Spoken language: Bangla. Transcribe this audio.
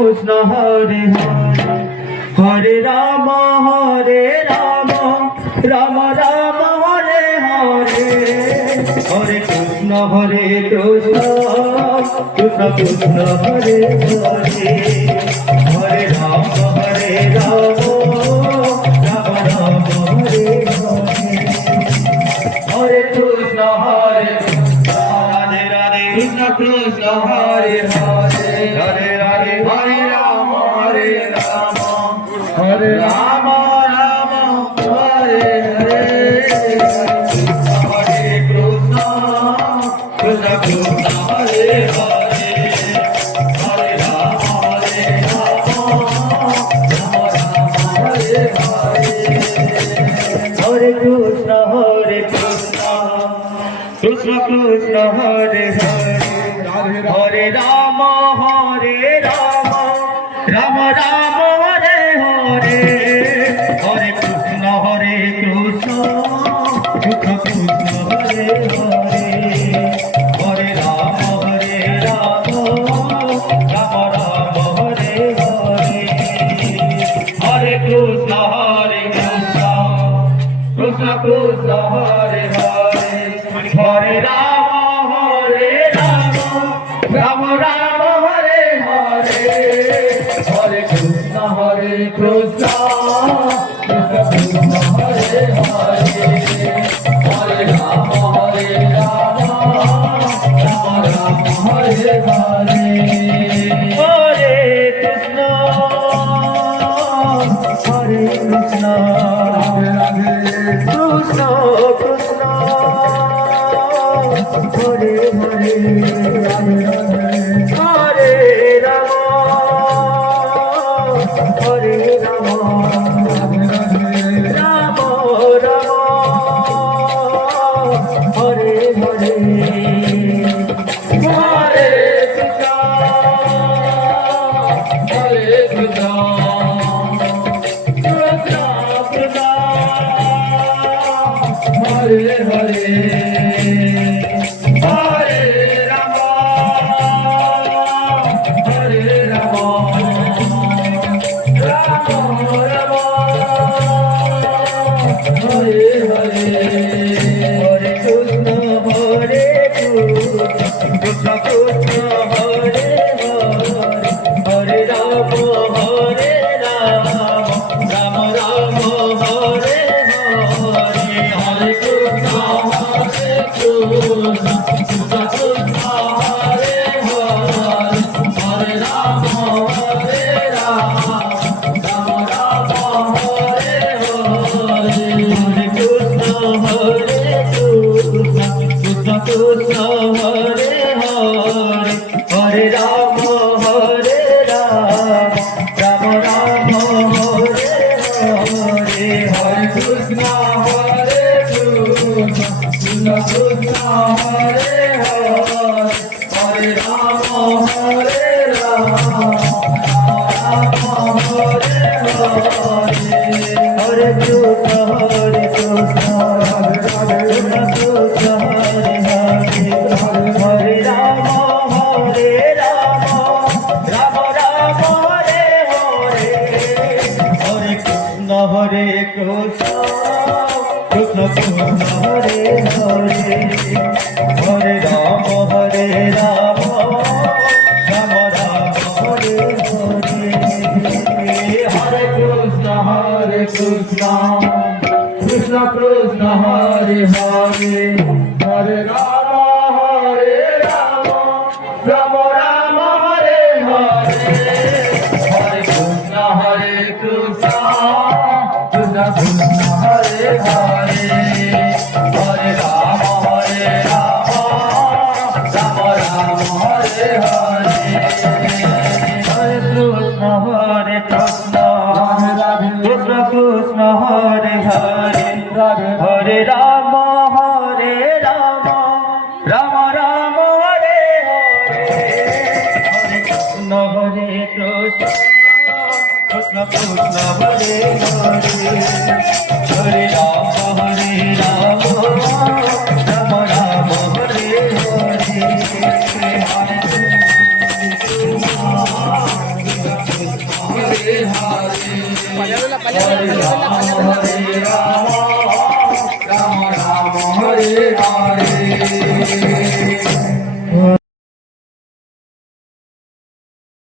Krishna Hare Hare Hare Ram Ram Ram Hare Hare Hare Krishna Krishna Krishna Hare Hare Hare Ram Ram Ram Hare Hare Hare Krishna Radhe Radhe Krishna Krishna Hare Hare Hare Radhe Hare Ram Hare Ram Ram Hare Hare Hare Krishna Krishna Krishna Hare Hare Hare Ram Ram Ram Hare Hare Hare Krishna Krishna Krishna Hare Hare Hare Ram Ram Ram Hare Hare Hare Krishna Krishna Krishna Hare Hare Hare Ram Ram Ram Hare Hare Hare Krishna Krishna Krishna Hare Hare Hare Ram Ram Ram Hare Hare Hare Krishna Krishna Krishna Hare Hare Hare Ram Ram Ram Hare Hare Hare Krishna Krishna Krishna Krishna Hare Hare Hare Ram Hare Ram Ram Ram Hare Hare Hare Krishna Hare Krishna Krishna Krishna Hare Hare Hare Ram Ram Ram Hare Hare Hare Krishna Krishna Krishna Hare Hare Hare Ram Ram Ram Hare Hare Hare Krishna Krishna Krishna Hare Hare Hare Ram Ram Ram Hare Hare Hare Krishna Krishna Krishna Hare Hare Hare Ram Ram Ram Hare Hare Hare Krishna Krishna Krishna Hare Hare Hare Ram Ram Hare Hare Hare Krishna Krishna Hare Hare Hare Ram Ram Ram Hare Hare Hare Krishna Krishna Krishna Hare Hare Hare Ram Ram Ram Hare Hare Hare Krishna Krishna Krishna Hare Hare Hare Ram Ram Ram Hare Hare Hare Krishna Krishna Krishna Hare Hare Hare Ram Ram Ram Hare Hare Hare Krishna Krishna Krishna Hare Hare Hare Ram Ram Ram Hare Hare Hare Krishna Krishna Krishna Hare Hare Hare Ram Ram Ram Hare Hare Hare Hare Hare Hare Rama Hare